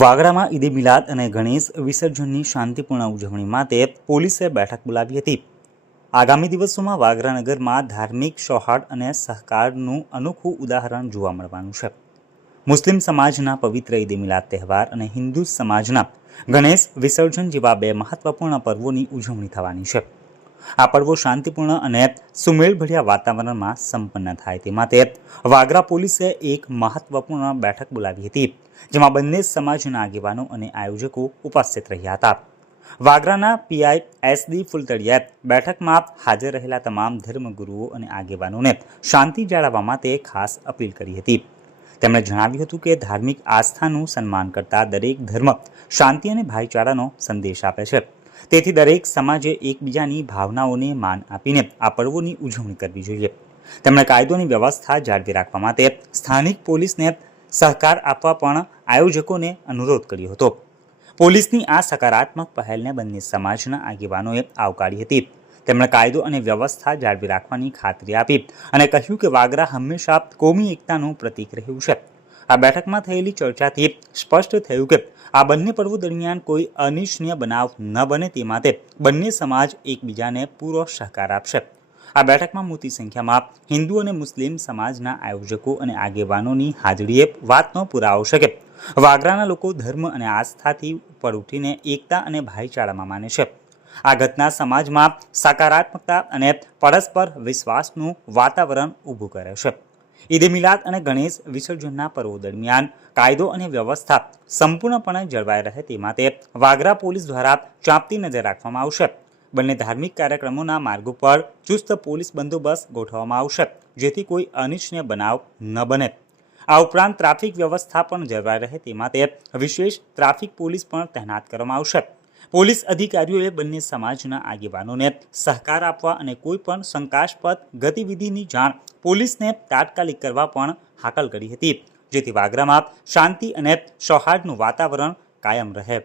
વાગડામાં ઈદે મિલાદ અને ગણેશ વિસર્જનની શાંતિપૂર્ણ ઉજવણી માટે પોલીસે બેઠક બોલાવી હતી. આગામી દિવસોમાં વાગરા નગરમાં ધાર્મિક સૌહાર્દ અને સહકારનું અનોખું ઉદાહરણ જોવા મળવાનું છે. મુસ્લિમ સમાજના પવિત્ર ઈદે મિલાદ તહેવાર અને હિન્દુ સમાજના ગણેશ વિસર્જન જેવા બે મહત્વપૂર્ણ પર્વોની ઉજવણી થવાની છે. આ પર્વો શાંતિપૂર્ણ અને સુમેળભર્યા વાતાવરણમાં સંપન્ન થાય તે માટે વાગરા પોલીસે એક મહત્વપૂર્ણ બેઠક બોલાવી હતી, જેમાં બંને સમાજના આગેવાનો અને આયોજકો ઉપસ્થિત રહ્યા હતા. વાગરાના પીઆઈ એસડી ફુલતડિયાએ બેઠકમાં હાજર રહેલા તમામ ધર્મગુરુઓ અને આગેવાનોને શાંતિ જાળવવા માટે ખાસ અપીલ કરી હતી. તેમણે જણાવ્યું હતું કે ધાર્મિક આસ્થાનું સન્માન કરતા દરેક ધર્મ શાંતિ અને ભાઈચારાનો સંદેશ આપે છે. તેથી દરેક સમાજે એકબીજાની ભાવનાઓને માન આપીને આ પર્વોની ઉજવણી કરવી જોઈએ. તેમણે કાયદોની વ્યવસ્થા જાળવી રાખવા માટે સ્થાનિક પોલીસને સહકાર આપવા પણ આયોજકોને અનુરોધ કર્યો હતો. પોલીસની આ સકારાત્મક પહેલને બંને સમાજના આગેવાનોએ આવકારી હતી. તેમણે કાયદો અને વ્યવસ્થા જાળવી રાખવાની ખાતરી આપી અને કહ્યું કે વાગરા હંમેશા કોમી એકતાનું પ્રતીક રહ્યું છે. આ બેઠકમાં થયેલી ચર્ચાથી સ્પષ્ટ થયું કે આ બંને પર્વો દરમિયાન કોઈ અનિચ્છનીય બનાવ ન બને તે માટે બંને સમાજ એકબીજાને પૂરો સહકાર આપશે. આ બેઠકમાં મોટી સંખ્યામાં હિન્દુ અને મુસ્લિમ સમાજના આયોજકો અને આગેવાનોની હાજરીએ વાતનો પુરાવો શકે વાગરાના લોકો ધર્મ અને આસ્થાથી ઉપર ઉઠીને એકતા અને ભાઈચારામાં માને છે. આ ઘટના સમાજમાં સકારાત્મકતા અને પરસ્પર વિશ્વાસનું વાતાવરણ ઊભું કરે છે. ઈદે મિલાદ અને ગણેશ વિસર્જનના પર્વો દરમિયાન કાયદો અને વ્યવસ્થા સંપૂર્ણપણે જળવાઈ રહે તે માટે વાગરા પોલીસ દ્વારા ચાંપતી નજર રાખવામાં આવશે. બંને ધાર્મિક કાર્યક્રમોના માર્ગો પર ચુસ્ત પોલીસ બંદોબસ્ત ગોઠવવામાં આવશે, જેથી કોઈ અનિચ્છનીય બનાવ ન બને. આ ઉપરાંત ટ્રાફિક વ્યવસ્થા પણ જળવાઈ રહે તે માટે વિશેષ ટ્રાફિક પોલીસ પણ તહેનાત કરવામાં આવશે. પોલીસ અધિકારીઓએ બંને સમાજના આગેવાનોને સહકાર આપવા અને કોઈ પણ શંકાસ્પદ ગતિવિધિની જાણ પોલીસને તાત્કાલિક કરવા પણ હાકલ કરી હતી, જેથી વાગરામાં શાંતિ અને સૌહાર્દનું વાતાવરણ કાયમ રહે.